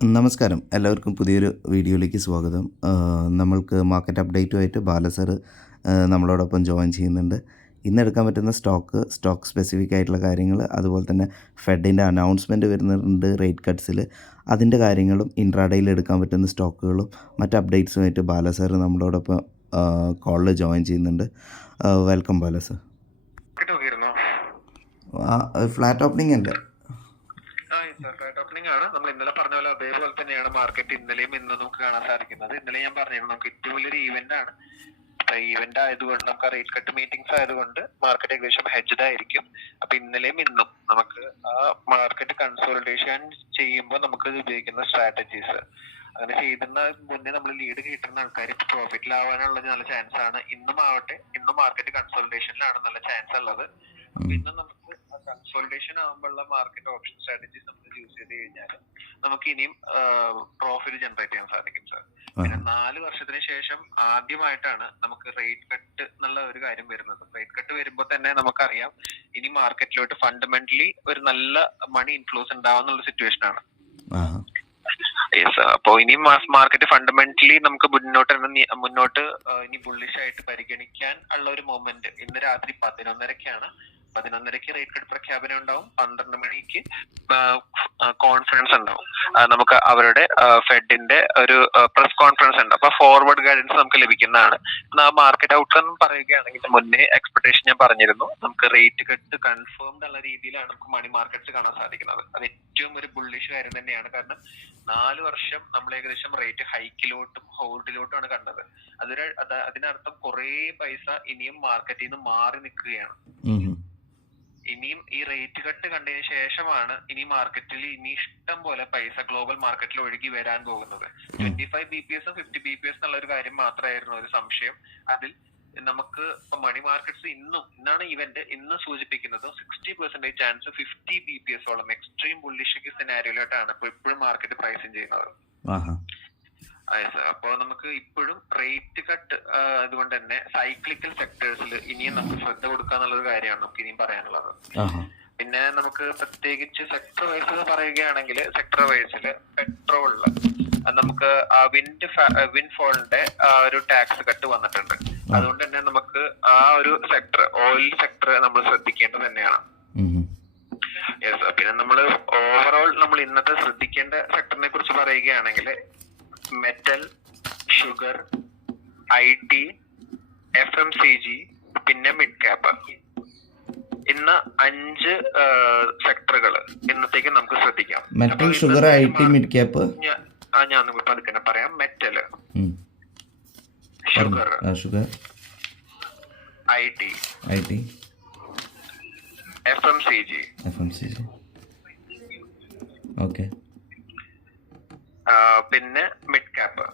നമസ്കാരം. എല്ലാവർക്കും പുതിയൊരു വീഡിയോയിലേക്ക് സ്വാഗതം. നമ്മൾക്ക് മാർക്കറ്റ് അപ്ഡേറ്റുമായിട്ട് ബാല സാറ് നമ്മളോടൊപ്പം ജോയിൻ ചെയ്യുന്നുണ്ട്. ഇന്നെടുക്കാൻ പറ്റുന്ന സ്റ്റോക്ക് സ്പെസിഫിക് ആയിട്ടുള്ള കാര്യങ്ങൾ, അതുപോലെ തന്നെ ഫെഡിൻ്റെ അനൗൺസ്മെൻറ്റ് വരുന്നുണ്ട് റേറ്റ് കട്ട്സിൽ. അതിൻ്റെ കാര്യങ്ങളും ഇൻട്രാഡേയിൽ എടുക്കാൻ പറ്റുന്ന സ്റ്റോക്കുകളും മറ്റ് അപ്ഡേറ്റ്സുമായിട്ട് ബാല സാറ് നമ്മളോടൊപ്പം കോളിൽ ജോയിൻ ചെയ്യുന്നുണ്ട്. വെൽക്കം ബാല സാർ. ഫ്ലാറ്റ് ഓപ്പണിംഗ് അല്ലേ? ഫ്ലാറ്റ് ഓപ്പണിംഗ് ആണ്. നമ്മൾ ഇന്നലെ പറഞ്ഞ പോലെ അതേപോലെ തന്നെയാണ് മാർക്കറ്റ് ഇന്നലെയും ഇന്നും നമുക്ക് കാണാൻ സാധിക്കുന്നത്. ഇന്നലെ ഞാൻ പറഞ്ഞിരുന്നു നമുക്ക് ഏറ്റവും വലിയൊരു ഈവന്റ് ആണ്. ഈവന്റ് ആയതുകൊണ്ട് നമുക്ക് റേറ്റ് കട്ട് മീറ്റിംഗ്സ് ആയതുകൊണ്ട് മാർക്കറ്റ് ഏകദേശം ഹെഡ്ജഡ് ആയിരിക്കും. അപ്പൊ ഇന്നലെയും ഇന്നും നമുക്ക് ആ മാർക്കറ്റ് കൺസോളിഡേഷൻ ചെയ്യുമ്പോൾ നമുക്ക് ഉപയോഗിക്കുന്ന സ്ട്രാറ്റജീസ് അങ്ങനെ ചെയ്യുന്ന മുന്നേ നമ്മൾ ലീഡ് കിട്ടുന്ന ആൾക്കാർ പ്രോഫിറ്റിലാവാനുള്ള നല്ല ചാൻസ് ആണ്. ഇന്നും മാർക്കറ്റ് കൺസോളിഡേഷനിലാണ് നല്ല ചാൻസ് ഉള്ളത്. അപ്പൊ ഇന്ന് നമുക്ക് കൺസോളിഡേഷൻ ആകുമ്പോഴുള്ള മാർക്കറ്റ് ഓപ്ഷൻ സ്ട്രാറ്റജീസ് നമ്മൾ യൂസ് ചെയ്ത് കഴിഞ്ഞാൽ നമുക്ക് ഇനിയും പ്രോഫിറ്റ് ജനറേറ്റ് ചെയ്യാൻ സാധിക്കും സാർ. പിന്നെ 4 വർഷത്തിന് ശേഷം ആദ്യമായിട്ടാണ് നമുക്ക് റേറ്റ് കട്ട് എന്നുള്ള ഒരു കാര്യം വരുന്നത്. റേറ്റ് കട്ട് വരുമ്പോൾ തന്നെ നമുക്കറിയാം ഇനി മാർക്കറ്റിലോട്ട് ഫണ്ടമെന്റലി ഒരു നല്ല മണി ഇൻഫ്ലോസ് ഉണ്ടാവുന്നുള്ള സിറ്റുവേഷൻ ആണ്. അപ്പോ ഇനി മാർക്കറ്റ് ഫണ്ടമെന്റലി നമുക്ക് മുന്നോട്ട് ഇനി ബുള്ളിഷ് ആയിട്ട് പരിഗണിക്കാൻ ഉള്ള ഒരു മൊമെന്റ് ഇന്ന് രാത്രി 11:30-ക്കാണ്. 11:30-ക്ക് റേറ്റ് കട്ട് പ്രഖ്യാപനം ഉണ്ടാവും. 12 മണിക്ക് കോൺഫറൻസ് ഉണ്ടാവും. നമുക്ക് അവരുടെ ഫെഡിന്റെ ഒരു പ്രസ് കോൺഫറൻസ് ഉണ്ട്. അപ്പൊ ഫോർവേഡ് ഗൈഡൻസ് നമുക്ക് ലഭിക്കുന്നതാണ്. മാർക്കറ്റ് ഔട്ട്കം പറയുകയാണെങ്കിൽ മുന്നേ എക്സ്പെക്ടേഷൻ ഞാൻ പറഞ്ഞിരുന്നു. നമുക്ക് റേറ്റ് കട്ട് കൺഫേംഡ് ഉള്ള രീതിയിലാണ് നമുക്ക് മണി മാർക്കറ്റ്സ് കാണാൻ സാധിക്കുന്നത്. അത് ഏറ്റവും ഒരു ബുള്ളിഷ് കാര്യം തന്നെയാണ്. കാരണം 4 വർഷം നമ്മൾ ഏകദേശം റേറ്റ് ഹൈക്കിലോട്ടും ഹോൾഡിലോട്ടുമാണ് കണ്ടത്. അതിനർത്ഥം കുറെ പൈസ ഇനിയും മാർക്കറ്റിൽ നിന്ന് മാറി നിൽക്കുകയാണ്. ഇനിയും ഈ റേറ്റ് കട്ട് കണ്ടതിന് ശേഷമാണ് ഇനി മാർക്കറ്റിൽ ഇനി ഇഷ്ടം പോലെ പൈസ ഗ്ലോബൽ മാർക്കറ്റിൽ ഒഴുകി വരാൻ പോകുന്നത്. 25 BPS 50 BPS എന്നുള്ള ഒരു കാര്യം മാത്രമായിരുന്നു ഒരു സംശയം. അതിൽ നമുക്ക് മണി മാർക്കറ്റ്സ് ഇന്നാണ് ഇവന്റ് ഇന്ന് സൂചിപ്പിക്കുന്നത് 60% ചാൻസ് 50 BPS ഓളം എക്സ്ട്രീം ബുള്ളിഷ് സിനാരിയോയിലോട്ടാണ് ഇപ്പൊ ഇപ്പോഴും മാർക്കറ്റ് പ്രൈസിങ് ചെയ്യുന്നത്. അപ്പൊ നമുക്ക് ഇപ്പോഴും റേറ്റ് കട്ട് അതുകൊണ്ട് തന്നെ സൈക്ലിക്കൽ സെക്ടേഴ്സിൽ ഇനിയും നമുക്ക് ശ്രദ്ധ കൊടുക്കാന്നുള്ളൊരു കാര്യമാണ് നമുക്ക് ഇനിയും പറയാനുള്ളത്. പിന്നെ നമുക്ക് പ്രത്യേകിച്ച് സെക്ടർ വൈസ് പറയുകയാണെങ്കിൽ സെക്ടർ വൈസില് പെട്രോളില് നമുക്ക് ആ വിൻഫോളിന്റെ ഒരു ടാക്സ് കട്ട് വന്നിട്ടുണ്ട്. അതുകൊണ്ട് തന്നെ നമുക്ക് ആ ഒരു സെക്ടർ ഓയിൽ സെക്ടർ നമ്മൾ ശ്രദ്ധിക്കേണ്ടത് തന്നെയാണ്. പിന്നെ നമ്മൾ ഓവറോൾ നമ്മൾ ഇന്നത്തെ ശ്രദ്ധിക്കേണ്ട സെക്ടറിനെ കുറിച്ച് പറയുകയാണെങ്കിൽ മെറ്റൽ, ഷുഗർ, IT, FMCG, പിന്നെ മിഡ് ക്യാപ്പ്. ഇന്ന് 5 സെക്ടറുകൾ ഇന്നത്തേക്ക് നമുക്ക് ശ്രദ്ധിക്കാം. Metal, sugar, IT, mid cap. ഞാൻ നിങ്ങൾക്ക് പതുക്കെ പറയാം. Metal, sugar, IT, FMCG. Okay. പിന്നെ മിഡ് ക്യാപ്പ്.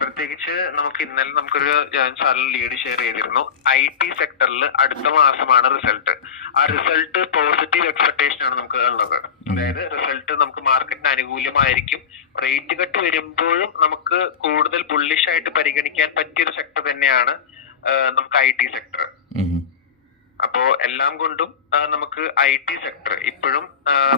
പ്രത്യേകിച്ച് നമുക്ക് ഇന്നലെ നമുക്കൊരു സാറിന് ലീഡ് ഷെയർ ചെയ്തിരുന്നു. IT സെക്ടറിൽ അടുത്ത മാസമാണ് റിസൾട്ട്. ആ റിസൾട്ട് പോസിറ്റീവ് എക്സ്പെക്ടേഷൻ ആണ് നമുക്ക് ഉള്ളത്. അതായത് റിസൾട്ട് നമുക്ക് മാർക്കറ്റിന് അനുകൂലമായിരിക്കും. റേറ്റ് കട്ട് വരുമ്പോഴും നമുക്ക് കൂടുതൽ ബുള്ളിഷ് ആയിട്ട് പരിഗണിക്കാൻ പറ്റിയൊരു സെക്ടർ തന്നെയാണ് നമുക്ക് IT സെക്ടർ. അപ്പോ എല്ലാം കൊണ്ടും നമുക്ക് IT സെക്ടർ ഇപ്പോഴും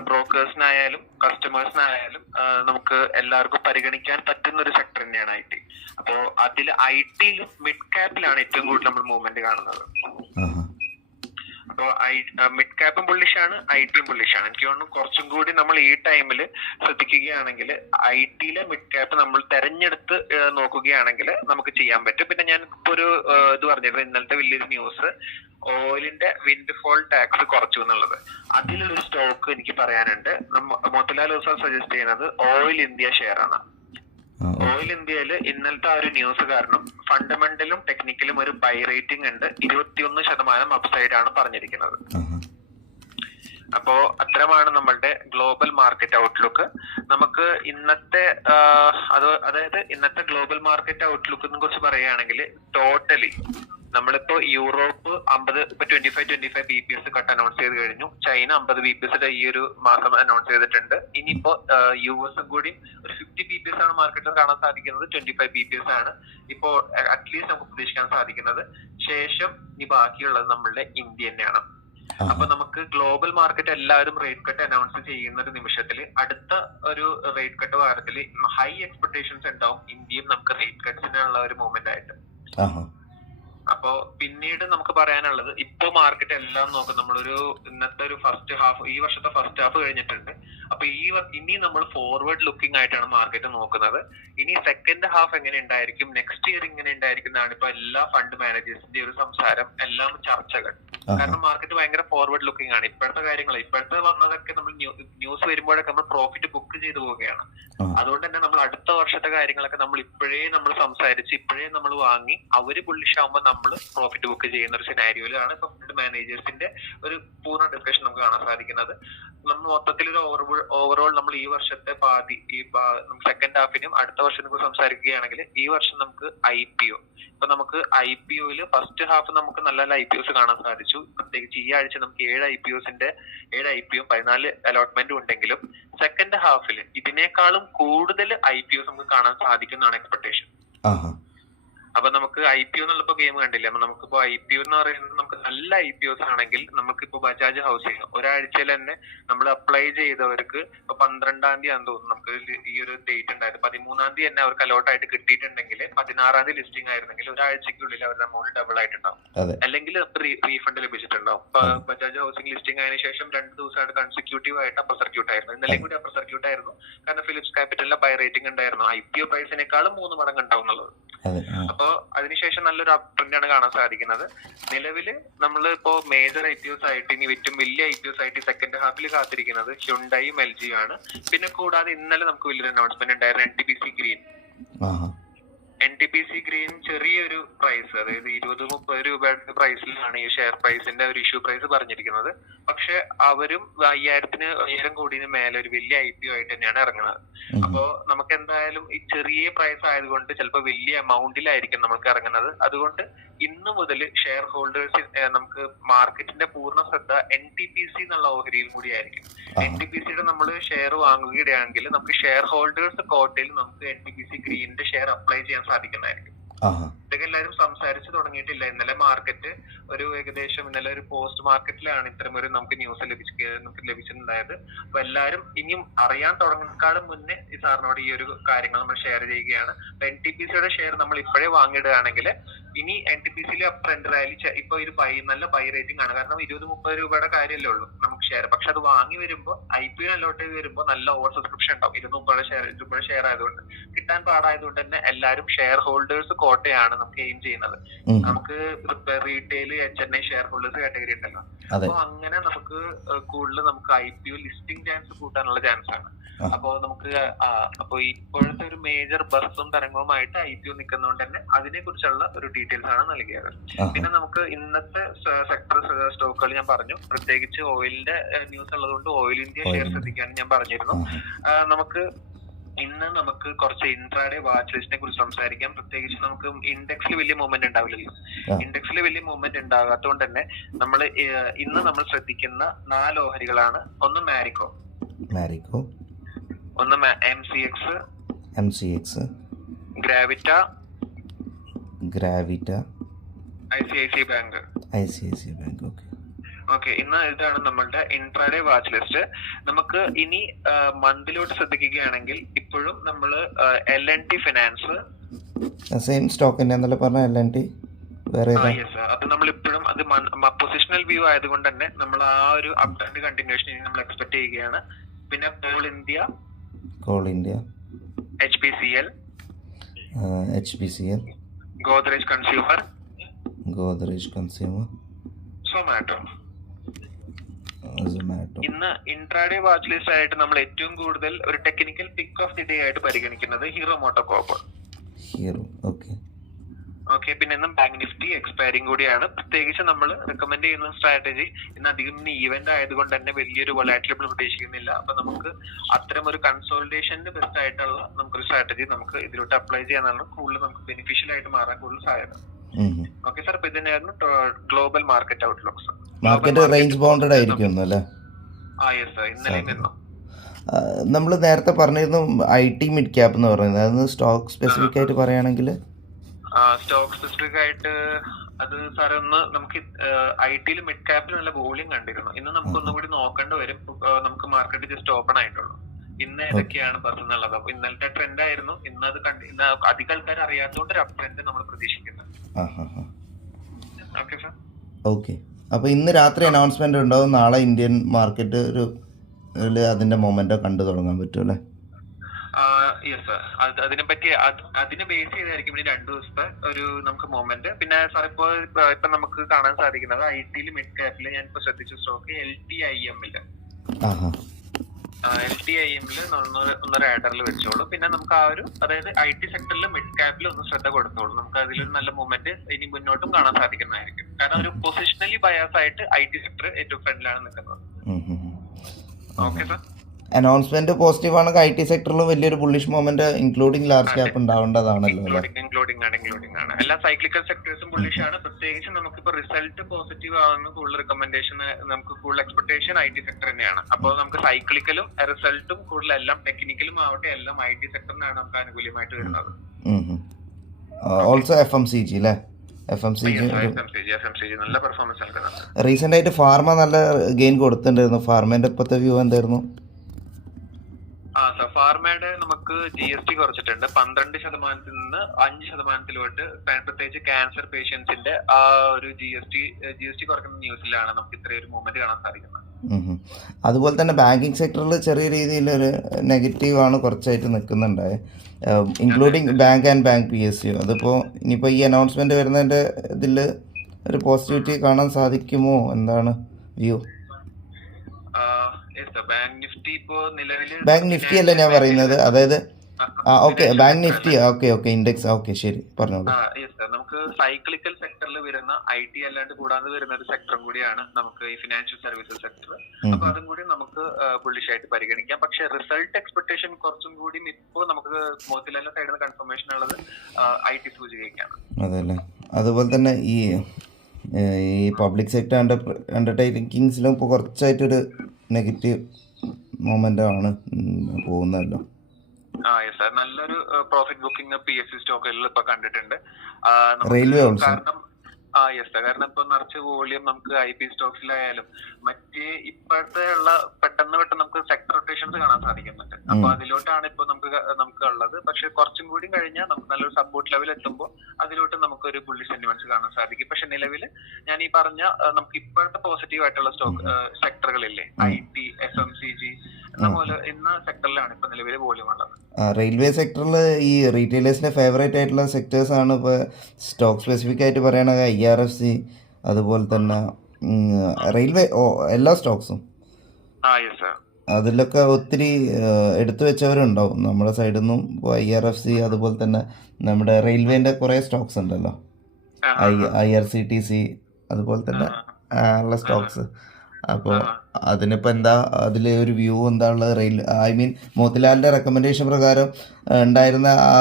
ബ്രോക്കേഴ്സിനായാലും കസ്റ്റമേഴ്സിനായാലും നമുക്ക് എല്ലാവർക്കും പരിഗണിക്കാൻ പറ്റുന്ന ഒരു സെക്ടർ തന്നെയാണ് IT. അപ്പോ അതിൽ ITയിലും മിഡ് ക്യാപ്പിലാണ് ഏറ്റവും കൂടുതൽ നമ്മൾ മൂവ്മെന്റ് കാണുന്നത്. അപ്പോ മിഡ് ക്യാപ്പും ബുള്ളിഷാണ്, ITയും ബുള്ളിഷാണ്. എനിക്ക് തോന്നുന്നു കുറച്ചും കൂടി നമ്മൾ ഈ ടൈമിൽ ശ്രദ്ധിക്കുകയാണെങ്കിൽ ITയിലെ മിഡ് ക്യാപ്പ് നമ്മൾ തെരഞ്ഞെടുത്ത് നോക്കുകയാണെങ്കിൽ നമുക്ക് ചെയ്യാൻ പറ്റും. പിന്നെ ഞാൻ ഇപ്പൊ ഒരു ഇത് പറഞ്ഞിരുന്നു, ഇന്നലത്തെ വലിയൊരു ന്യൂസ് ഓയിലിന്റെ വിൻഡ്ഫോൾ ടാക്സ് കുറച്ചു എന്നുള്ളത്. അതിലൊരു സ്റ്റോക്ക് എനിക്ക് പറയാനുണ്ട്. മോത്തിലാൽ ഒസ്വാൾ സജസ്റ്റ് ചെയ്യുന്നത് ഓയിൽ ഇന്ത്യ ഷെയർ ആണ്. ഓയിൽ ഇന്ത്യയിൽ ഇന്നലത്തെ ആ ഒരു ന്യൂസ് കാരണം ഫണ്ടമെന്റലും ടെക്നിക്കലും ഒരു ബൈ റേറ്റിംഗ് ഉണ്ട്. 21% അപ്സൈഡ് ആണ് പറഞ്ഞിരിക്കുന്നത്. അപ്പോ അത്തരമാണ് നമ്മളുടെ ഗ്ലോബൽ മാർക്കറ്റ് ഔട്ട്ലുക്ക്. നമുക്ക് ഇന്നത്തെ അതായത് ഇന്നത്തെ ഗ്ലോബൽ മാർക്കറ്റ് ഔട്ട്ലുക്കിനെ കുറിച്ച് പറയുകയാണെങ്കിൽ ടോട്ടലി നമ്മളിപ്പോ യൂറോപ്പ് 25 BPS കട്ട് അനൗൺസ് ചെയ്ത് കഴിഞ്ഞു. ചൈന 50 BPS ഈ ഒരു മാസം അനൗൺസ് ചെയ്തിട്ടുണ്ട്. ഇനിയിപ്പോ US കൂടി ഒരു 50 BPS ആണ് മാർക്കറ്റിൽ കാണാൻ സാധിക്കുന്നത്. 25 BPS ആണ് ഇപ്പോ അറ്റ്ലീസ്റ്റ് നമുക്ക് പ്രതീക്ഷിക്കാൻ സാധിക്കുന്നത്. ശേഷം ഇനി ബാക്കിയുള്ളത് നമ്മളുടെ ഇന്ത്യ തന്നെയാണ്. അപ്പൊ നമുക്ക് ഗ്ലോബൽ മാർക്കറ്റ് എല്ലാവരും റേറ്റ് കട്ട് അനൗൺസ് ചെയ്യുന്ന ഒരു നിമിഷത്തിൽ അടുത്ത ഒരു റേറ്റ് കട്ട് വാരത്തിൽ ഹൈ എക്സ്പെക്ടേഷൻസ് ഉണ്ടാവും. ഇന്ത്യയും നമുക്ക് റേറ്റ് കട്ട്സിനുള്ള ഒരു മൂവ്മെന്റ് ആയിട്ട്. അപ്പോ പിന്നീട് നമുക്ക് പറയാനുള്ളത്, ഇപ്പൊ മാർക്കറ്റ് എല്ലാം നോക്കും നമ്മളൊരു ഇന്നത്തെ ഒരു ഫസ്റ്റ് ഹാഫ്, ഈ വർഷത്തെ ഫസ്റ്റ് ഹാഫ് കഴിഞ്ഞിട്ടുണ്ട്. അപ്പൊ ഇനി നമ്മൾ ഫോർവേഡ് ലുക്കിംഗ് ആയിട്ടാണ് മാർക്കറ്റ് നോക്കുന്നത്. ഇനി സെക്കൻഡ് ഹാഫ് എങ്ങനെ ഉണ്ടായിരിക്കും, നെക്സ്റ്റ് ഇയർ ഇങ്ങനെ ഉണ്ടായിരിക്കും എന്നാണ് ഇപ്പൊ എല്ലാ ഫണ്ട് മാനേജേഴ്സിന്റെ ഒരു സംസാരം, എല്ലാം ചർച്ചകൾ. കാരണം മാർക്കറ്റ് ഭയങ്കര ഫോർവേഡ് ലുക്കിംഗ് ആണ്. ഇപ്പോഴത്തെ കാര്യങ്ങൾ, ഇപ്പോഴത്തെ വന്നതൊക്കെ നമ്മൾ ന്യൂസ് വരുമ്പോഴൊക്കെ നമ്മൾ പ്രോഫിറ്റ് ബുക്ക് ചെയ്തു പോവുകയാണ്. അതുകൊണ്ട് തന്നെ നമ്മൾ അടുത്ത വർഷത്തെ കാര്യങ്ങളൊക്കെ നമ്മൾ ഇപ്പോഴേ നമ്മൾ സംസാരിച്ച് ഇപ്പോഴേ നമ്മൾ വാങ്ങി അവര് ബുള്ളിഷ് ആവുമ്പോൾ നമ്മൾ പ്രോഫിറ്റ് ബുക്ക് ചെയ്യുന്ന ഒരു സിനാരിയോയിലാണ് ഇപ്പൊ ഫണ്ട് മാനേജേഴ്സിന്റെ ഒരു പൂർണ്ണ ഡിസ്കഷൻ നമുക്ക് കാണാൻ സാധിക്കുന്നത്. നമ്മൾ മൊത്തത്തിൽ ഒരു ഓവറോൾ നമ്മൾ ഈ വർഷത്തെ പാതി, ഈ സെക്കൻഡ് ഹാഫിനും അടുത്ത വർഷത്തിനും സംസാരിക്കുകയാണെങ്കിൽ ഈ വർഷം നമുക്ക് IPO, ഇപ്പൊ നമുക്ക് IPOയിൽ ഫസ്റ്റ് ഹാഫ് നമുക്ക് നല്ല നല്ല IPOs കാണാൻ സാധിച്ചു. പ്രത്യേകിച്ച് ഈ ആഴ്ച നമുക്ക് 7 IPO 14 അലോട്ട്മെന്റും ഉണ്ടെങ്കിലും സെക്കൻഡ് ഹാഫിൽ ഇതിനേക്കാളും കൂടുതൽ IPOs നമുക്ക് കാണാൻ സാധിക്കുന്നതാണ് എക്സ്പെക്ടേഷൻ. അപ്പൊ നമുക്ക് IPO എന്നുള്ളപ്പോ ഗെയിം കണ്ടില്ല. അപ്പൊ നമുക്കിപ്പോ IPO എന്ന് പറയുന്നത് നമുക്ക് നല്ല IPOs ആണെങ്കിൽ നമുക്കിപ്പോ ബജാജ് ഹൗസിംഗ് ഒരാഴ്ചയിൽ തന്നെ നമ്മൾ അപ്ലൈ ചെയ്തവർക്ക് ഇപ്പൊ 12-ാം തീയതി ആണെന്ന് തോന്നുന്നു നമുക്ക് ഈ ഒരു ഡേറ്റ് ഉണ്ടായിരുന്നു. 13-ാം തീയതി തന്നെ അവർക്ക് അലോട്ട് ആയിട്ട് കിട്ടിയിട്ടുണ്ടെങ്കിൽ 16-ാം തീയതി ലിസ്റ്റിംഗ് ആയിരുന്നെങ്കിൽ ഒരാഴ്ചക്കുള്ളിൽ അവരുടെ എമൗണ്ട് ഡബിൾ ആയിട്ടുണ്ടാവും, അല്ലെങ്കിൽ റീഫണ്ട് ലഭിച്ചിട്ടുണ്ടാവും. ബജാജ് ഹൗസിംഗ് ലിസ്റ്റിംഗ് ആയതിനു ശേഷം 2 ദിവസമായിട്ട് കൺസിക്യൂട്ടീവ് ആയിട്ട് അപ്പർ സർക്യൂട്ട് ആയിരുന്നു. ഇന്നലെയും കൂടി അപ്പർ സർക്യൂട്ട് ആയിരുന്നു. കാരണം ഫിലിപ്സ് ക്യാപിറ്റലിലെ ബൈ റേറ്റിംഗ് ഉണ്ടായിരുന്നു. IPO പ്രൈസിനേക്കാളും 3 മടങ്ങ് ഉണ്ടാവും എന്നുള്ളത്. അപ്പൊ അതിനുശേഷം നല്ലൊരു അപ് ട്രെൻഡ് ആണ് കാണാൻ സാധിക്കുന്നത്. നിലവില് നമ്മൾ ഇപ്പോ മേജർ IPOs ആയിട്ട് ഇനി ഏറ്റവും വലിയ IPOs ആയിട്ട് സെക്കൻഡ് ഹാഫിൽ കാത്തിരിക്കുന്നത് ഹ്യുണ്ടായും LG ആണ്. പിന്നെ കൂടാതെ ഇന്നലെ നമുക്ക് വലിയൊരു അനൗൺസ്മെന്റ് ഉണ്ടായിരുന്നു, NTPC ഗ്രീൻ ചെറിയൊരു പ്രൈസ്, അതായത് 20-30 രൂപയുടെ പ്രൈസിലാണ് ഈ ഷെയർ പ്രൈസിന്റെ ഒരു ഇഷ്യൂ പ്രൈസ് പറഞ്ഞിരിക്കുന്നത്. പക്ഷെ അവരും 5,000 കോടിന് മേലെ ഒരു വലിയ IPO ആയിട്ട് തന്നെയാണ് ഇറങ്ങുന്നത്. അപ്പോ നമുക്ക് എന്തായാലും ഈ ചെറിയ പ്രൈസ് ആയതുകൊണ്ട് ചിലപ്പോൾ വലിയ എമൗണ്ടിലായിരിക്കും നമുക്ക് ഇറങ്ങുന്നത്. അതുകൊണ്ട് ഇന്ന് മുതൽ ഷെയർ ഹോൾഡേഴ്സ് നമുക്ക് മാർക്കറ്റിന്റെ പൂർണ്ണ ശ്രദ്ധ NTPC എന്നുള്ള ഓഹരിയിൽ കൂടി ആയിരിക്കും. NTPCയുടെ നമ്മൾ ഷെയർ വാങ്ങുകയാണെങ്കിൽ നമുക്ക് ഷെയർ ഹോൾഡേഴ്സ് കോട്ടയിൽ നമുക്ക് NTPC ഗ്രീനിന്റെ ഷെയർ അപ്ലൈ ചെയ്യാൻ സാധിക്കുന്നതായിരിക്കും. ഇതൊക്കെ എല്ലാവരും സംസാരിച്ചു തുടങ്ങിയിട്ടില്ല. ഇന്നലെ മാർക്കറ്റ് ഒരു ഏകദേശം ഇന്നലെ ഒരു പോസ്റ്റ് മാർക്കറ്റിലാണ് ഇത്തരം ഒരു നമുക്ക് ന്യൂസ് ലഭിച്ചിട്ടുണ്ടായത്. അപ്പൊ എല്ലാവരും ഇനിയും അറിയാൻ തുടങ്ങുന്നതിനേക്കാളും മുന്നേ ഈ സാറിനോട് ഈ ഒരു കാര്യങ്ങൾ നമ്മൾ ഷെയർ ചെയ്യുകയാണ്. NTPCയുടെ ഷെയർ നമ്മൾ ഇപ്പോഴേ വാങ്ങിയിടുകയാണെങ്കിൽ ഇനി NTPCയിലെ ട്രെൻഡ് റാലി ഇപ്പൊ ഒരു നല്ല ബൈ റേറ്റിംഗ് ആണ്. കാരണം 20-30 രൂപയുടെ കാര്യമല്ലേ ഉള്ളൂ നമുക്ക് ഷെയർ. പക്ഷെ അത് വാങ്ങി വരുമ്പോൾ IPO അലോട്ട് ചെയ്ത് വരുമ്പോൾ നല്ല ഓവർ സബ്സ്ക്രിപ്ഷൻ ഉണ്ടാവും. 230 ഷെയർ ആയതുകൊണ്ട് കിട്ടാൻ പാടായതുകൊണ്ട് തന്നെ എല്ലാവരും ഷെയർ ഹോൾഡേഴ്സ് കോട്ടയാണ് നമുക്ക് എയിം ചെയ്യുന്നത്. നമുക്ക് retail HNI share holders category ഉണ്ടല്ലോ. അപ്പൊ അങ്ങനെ നമുക്ക് കൂടുതൽ നമുക്ക് IPO ലിസ്റ്റിംഗ് ചാൻസ് കൂട്ടാനുള്ള ചാൻസ് ആണ്. അപ്പോ നമുക്ക് അപ്പൊ ഇപ്പോഴത്തെ ഒരു മേജർ ബസ്സും തരംഗവുമായിട്ട് IPO നിൽക്കുന്നതുകൊണ്ട് തന്നെ അതിനെ കുറിച്ചുള്ള ഒരു ഡീറ്റെയിൽസ് ആണ് നൽകിയത്. പിന്നെ നമുക്ക് ഇന്നത്തെ സെക്ടർ സ്റ്റോക്കുകൾ ഞാൻ പറഞ്ഞു, പ്രത്യേകിച്ച് ഓയിലിന്റെ ന്യൂസ് ഉള്ളതുകൊണ്ട് ഓയിൽ ഇന്ത്യ ഷെയർ ശ്രദ്ധിക്കാനും ഞാൻ പറഞ്ഞിരുന്നു. ഇന്ന് നമുക്ക് കുറച്ച് ഇൻട്രാഡേ വാച്ച് ലിസ്റ്റിനെ കുറിച്ച് സംസാരിക്കാം. പ്രത്യേകിച്ച് നമുക്ക് ഇൻഡെക്സിൽ വലിയ മൂവ്മെന്റ് ഉണ്ടാവില്ലല്ലോ. ഇൻഡെക്സിൽ വലിയ മൂവ്മെന്റ് ഉണ്ടാകാത്തതുകൊണ്ട് തന്നെ ഇന്ന് നമ്മൾ ശ്രദ്ധിക്കുന്ന 4 ഓഹരികളാണ്. ഒന്ന് മാരിക്കോ, ഒന്ന് MCX, Gravita, ICICI bank. Okay, ഇന്ന് ഇതാണ് നമ്മളുടെ ഇൻട്രാഡേ വാച്ച് ലിസ്റ്റ്. നമുക്ക് ഇനി മന്തിലോട്ട് ശ്രദ്ധിക്കുകയാണെങ്കിൽ ഇപ്പോഴും നമ്മൾ L&T ഫിനാൻസ്, സെയിം സ്റ്റോക്ക് തന്നെയാണല്ലോ പറഞ്ഞ L&T. അത് നമ്മൾ ഇപ്പോഴും അത് പൊസിഷണൽ വ്യൂ ആയതുകൊണ്ട് തന്നെ നമ്മൾ ആ ഒരു അപ് ട്രെൻഡ് കണ്ടിന്യൂഷൻ നമ്മൾ എക്സ്പെക്ട് ചെയ്യുകയാണ്. പിന്നെ call India, HPCL, Godrej consumer, Zomato. ഇന്ന് ഇൻട്രാഡേ വാച്ച് ലിസ്റ്റ് ആയിട്ട് നമ്മൾ ഏറ്റവും കൂടുതൽ ഒരു technical pick of the day ആയിട്ട് പരിഗണിക്കുന്നത് ഹീറോ മോട്ടോകോർപ്പ്. ഓക്കെ, പിന്നെ ഇന്നും ബാങ്ക് നിഫ്റ്റി എക്സ്പയറിംഗ് കൂടിയാണ്. പ്രത്യേകിച്ച് നമ്മൾ റെക്കമെൻഡ് ചെയ്യുന്ന സ്ട്രാറ്റജി ഇന്ന് അധികം ഈവന്റ് ആയതുകൊണ്ട് തന്നെ വലിയൊരു വൊളാറ്റിലിറ്റി പ്രതീക്ഷിക്കുന്നില്ല. അപ്പൊ നമുക്ക് അത്തരം ഒരു കൺസോൾട്ടേഷന് ബെസ്റ്റ് ആയിട്ടുള്ള നമുക്കൊരു സ്ട്രാറ്റജി നമുക്ക് ഇതിലോട്ട് അപ്ലൈ ചെയ്യാനാണ് കൂടുതൽ നമുക്ക് ബെനിഫിഷ്യൽ ആയിട്ട് മാറാൻ കൂടുതൽ സാധ്യത. ഓക്കെ സാർ, അപ്പൊ ഇതിനായിരുന്നു global market outlooks. Market range bounded ആയിരിക്കും അല്ലേ? നമ്മൾ നേരത്തെ പറഞ്ഞിരുന്നു IT മിഡ് ക്യാപ്പ് എന്ന് പറയുന്നത്, അതൊന്ന് സ്റ്റോക്ക് സ്പെസിഫിക് ആയിട്ട് പറയുകയാണെങ്കിൽ. സ്റ്റോക്ക് സ്പെസിഫിക് ആയിട്ട് അത് സാറേ ഒന്ന് നമുക്ക് IT മിഡ് ക്യാപ്പിൽ നല്ല വോളിയം കണ്ടിരുന്നു. ഇന്ന് നമുക്ക് ഒന്നും കൂടി നോക്കേണ്ടി വരും. നമുക്ക് മാർക്കറ്റ് ജസ്റ്റ് ഓപ്പൺ ആയിട്ടുള്ളൂ. ഇന്ന് ഏതൊക്കെയാണ് ബസ് എന്നുള്ളത്. അപ്പൊ ഇന്നലത്തെ ട്രെൻഡ് ആയിരുന്നു. ഇന്ന് ഇന്ന് അധികം ആൾക്കാർ അറിയാത്തതുകൊണ്ട് ഒരു അപ് ട്രെൻഡ് നമ്മൾ പ്രതീക്ഷിക്കുന്നത്. Okay sir. ഓക്കെ, അപ്പോൾ ഇന്ന് രാത്രി അനൗൺസ്മെന്റ് ഉണ്ടാവും. നാളെ ഇന്ത്യൻ മാർക്കറ്റ് അതിന്റെ മൊമെന്റോ കണ്ടു തുടങ്ങാൻ പറ്റും അല്ലേ? Yes sir. അതിനെപ്പറ്റി അതിനെ ബേസ് ചെയ്തായിരിക്കും ഇനി 2 ദിവസത്തെ ഒരു നമുക്ക് മൊമെന്റ്. പിന്നെ സാർ ഇപ്പൊ നമുക്ക് കാണാൻ സാധിക്കുന്നത് IT മിഡ് ക്യാപ്പിൽ ഞാൻ ഇപ്പൊ ശ്രദ്ധിച്ച സ്റ്റോക്ക് LTIM ഒന്ന് രാഡറിൽ വെച്ചോളൂ. പിന്നെ നമുക്ക് ആ ഒരു അതായത് IT സെക്ടറിൽ മിഡ് ക്യാപ്പിൽ ഒന്ന് ശ്രദ്ധ കൊടുത്തോളൂ. നമുക്ക് അതിലൊരു നല്ല മൂവ്മെന്റ് ഇനി മുന്നോട്ടും കാണാൻ സാധിക്കുന്നതായിരിക്കും. കാരണം ഒരു പൊസിഷണലി ബയാസ് ആയിട്ട് IT സെക്ടർ ഏറ്റവും ഫ്രണ്ടിലാണ് നിൽക്കുന്നത്. Okay sir. അനൗൺസ്മെന്റ് പോസിറ്റീവ് ആണ്. IT സെക്ടറിലും വലിയൊരു bullish moment including large cap ഉണ്ടാവേണ്ടതാണല്ലോ. ഇൻക്ലൂഡിംഗ് ആണ്. എല്ലാ സൈക്ലിക്കൽ സെക്ടേഴ്സും ബുള്ളിഷ് ആണ്. പ്രത്യേകിച്ച് നമുക്കിപ്പോ റിസൾട്ട് പോസിറ്റീവ് ആവുന്ന കൂടുതൽ റെക്കമെൻഡേഷൻ, നമുക്ക് കൂടുതൽ എക്സ്പെക്ടേഷൻ IT സെക്ടർ തന്നെയാണ്. അപ്പോൾ നമുക്ക് സൈക്ലിക്കലും റിസൾട്ടും കൂടുതൽ എല്ലാം ടെക്നിക്കലും ആവട്ടെ എല്ലാം IT സെക്ടറിനാണ് നമുക്ക് അനുകൂലമായിട്ട് വരുന്നത്. ഓൾസോ FMCG അല്ലേ? FMCG നല്ല പെർഫോമൻസ് നൽകുന്നുണ്ട്. റീസെന്റ് ആയിട്ട് ഫാർമ നല്ല ഗെയിൻ കൊടുത്തിട്ടുണ്ടായിരുന്നു. ഫാർമേന്റെ ഇപ്പോഴത്തെ വ്യൂ എന്തായിരുന്നു? ഫാർമയുടെ നമുക്ക് GST കുറച്ചിട്ടുണ്ട് 12% നിന്ന് 5%. പ്രത്യേകിച്ച് ക്യാൻസർ പേഷ്യൻസിന്റെ ആ ഒരു GST കുറക്കുന്ന ന്യൂസിലാണ് നമുക്ക് ഇത്രയൊരു മൂവ്മെന്റ് കാണാൻ സാധിക്കുന്നത്. അതുപോലെ തന്നെ ബാങ്കിങ് സെക്ടറിൽ ചെറിയ രീതിയിൽ ഒരു നെഗറ്റീവ് ആണ് കുറച്ചായിട്ട് നിൽക്കുന്നുണ്ട്, including bank and bank PSU. അതിപ്പോൾ ഇനിയിപ്പോൾ ഈ അനൗൺസ്മെന്റ് വരുന്നതിന്റെ ഇതിൽ ഒരു പോസിറ്റിവിറ്റി കാണാൻ സാധിക്കുമോ? എന്താണ് വ്യൂ? ബാങ്ക് നിഫ്റ്റി അല്ല ഞാൻ പറയുന്നത്, അതായത് okay bank Nifty okay index okay ശരി പറഞ്ഞോളൂ. നമുക്ക് സൈക്ലിക്കൽ സെക്ടറിൽ വരുന്ന IT അല്ലാണ്ട് കൂടാതെ വരുന്ന ഒരു സെക്ടറും കൂടിയാണ് നമുക്ക് ഈ ഫിനാൻഷ്യൽ സർവീസസ് സെക്ടർ. അപ്പൊ അതും കൂടി നമുക്ക് ബുള്ളിഷ് ആയിട്ട് പരിഗണിക്കാം. പക്ഷെ റിസൾട്ട് എക്സ്പെക്ടേഷൻ കുറച്ചും കൂടി ഇപ്പോൾ നമുക്ക് മോത്തിലാലിന്റെ സൈഡിൽ നിന്ന് കൺഫർമേഷൻ ഉള്ളത് IT സൂചികയ്ക്കാണ്. അതല്ലേ. അതുപോലെ തന്നെ ഈ പബ്ലിക് സെക്ടർ അണ്ടർടേക്കിങ്സിലും ഇപ്പോൾ കുറച്ചായിട്ടൊരു നെഗറ്റീവ് മൊമെന്റ് ആണ് പോകുന്നതല്ലോ. നല്ലൊരു പ്രോഫിറ്റ് ബുക്കിംഗ് PSU സ്റ്റോക്കുകളിൽ ഇപ്പൊ കണ്ടിട്ടുണ്ട്. റെയിൽവേ കാരണം ഇപ്പൊ നിറച്ച് വോളിയം നമുക്ക് IP സ്റ്റോക്സിലായാലും മറ്റേ ഇപ്പോഴത്തെ ഉള്ള പെട്ടെന്ന് നമുക്ക് സെക്ടർ റൊട്ടേഷൻസ് കാണാൻ സാധിക്കുന്നുണ്ട്. അപ്പൊ അതിലോട്ടാണ് ഇപ്പൊ നമുക്ക് ഉള്ളത്. പക്ഷെ കുറച്ചും കൂടി കഴിഞ്ഞാൽ നമുക്ക് നല്ലൊരു സപ്പോർട്ട് ലെവൽ എത്തുമ്പോൾ അതിലോട്ട് നമുക്കൊരു ബുള്ളി സെന്റിമെന്റ്സ് കാണാൻ സാധിക്കും. പക്ഷെ നിലവിൽ ഞാൻ ഈ പറഞ്ഞ നമുക്ക് ഇപ്പോഴത്തെ പോസിറ്റീവ് ആയിട്ടുള്ള സ്റ്റോക്ക് സെക്ടറുകളില്ലേ IT FMCG എന്ന സെക്ടറിലാണ് ഇപ്പൊ നിലവിൽ വോളിയം ഉള്ളത്. റെയിൽവേ സെക്ടറിൽ ഈ റീറ്റെയിലേഴ്സിന്റെ ഫേവറേറ്റ് ആയിട്ടുള്ള സെക്ടേഴ്സ് ആണ് ഇപ്പോൾ സ്റ്റോക്ക് സ്പെസിഫിക് ആയിട്ട് പറയുകയാണെങ്കിൽ IRFC, അതുപോലെ തന്നെ റെയിൽവേ എല്ലാ സ്റ്റോക്സും അതിലൊക്കെ ഒത്തിരി എടുത്തു വെച്ചവരുണ്ടാവും നമ്മുടെ സൈഡിൽ നിന്നും. ഇപ്പോൾ IRFC അതുപോലെ തന്നെ നമ്മുടെ റെയിൽവേന്റെ കുറേ സ്റ്റോക്സ് ഉണ്ടല്ലോ, IRCTC അതുപോലെ തന്നെ ഉള്ള സ്റ്റോക്സ്. അപ്പോൾ അതിനിപ്പോൾ എന്താ അതിലെ ഒരു വ്യൂ എന്താ ഉള്ളത്? മോത്തിലാലിൻ്റെ റെക്കമെൻഡേഷൻ പ്രകാരം ഉണ്ടായിരുന്ന ആ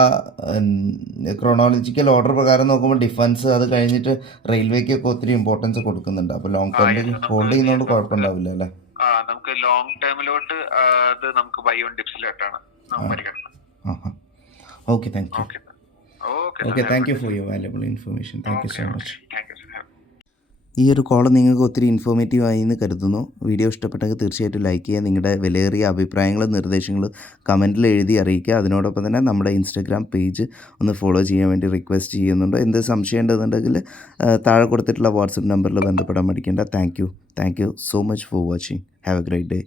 ക്രോണോളജിക്കൽ ഓർഡർ പ്രകാരം നോക്കുമ്പോൾ ഡിഫൻസ് അത് കഴിഞ്ഞിട്ട് റെയിൽവേക്കൊക്കെ ഒത്തിരി ഇമ്പോർട്ടൻസ് കൊടുക്കുന്നുണ്ട്. അപ്പോൾ ലോങ് ടേമിൽ ഹോൾഡ് ചെയ്യുന്നതുകൊണ്ട് കുഴപ്പമുണ്ടാവില്ല അല്ലേ? നമുക്ക് ലോങ് ടേമിലോട്ട് അത് നമുക്ക് ബൈ ഓൺ ഡിപ്സിലോട്ടാണ് പരിഗണന. Okay thank you for your valuable information. Thank you so much. ഈ ഒരു കോൾ നിങ്ങൾക്ക് ഒത്തിരി ഇൻഫോർമേറ്റീവ് ആയി എന്ന് കരുതുന്നു. വീഡിയോ ഇഷ്ടപ്പെട്ടെങ്കിൽ തീർച്ചയായിട്ടും ലൈക്ക് ചെയ്യുക. നിങ്ങളുടെ വിലയേറിയ അഭിപ്രായങ്ങളും നിർദ്ദേശങ്ങളും കമൻറ്റിൽ എഴുതി അറിയിക്കുക. അതിനോടൊപ്പം തന്നെ നമ്മുടെ ഇൻസ്റ്റഗ്രാം പേജ് ഒന്ന് ഫോളോ ചെയ്യാൻ വേണ്ടി റിക്വസ്റ്റ് ചെയ്യുന്നുണ്ട്. എന്ത് സംശയം ഉണ്ടെന്നുണ്ടെങ്കിൽ താഴെ കൊടുത്തിട്ടുള്ള വാട്സപ്പ് നമ്പറിൽ ബന്ധപ്പെടാൻ മടിക്കേണ്ട. Thank you so much for watching. Have a great day.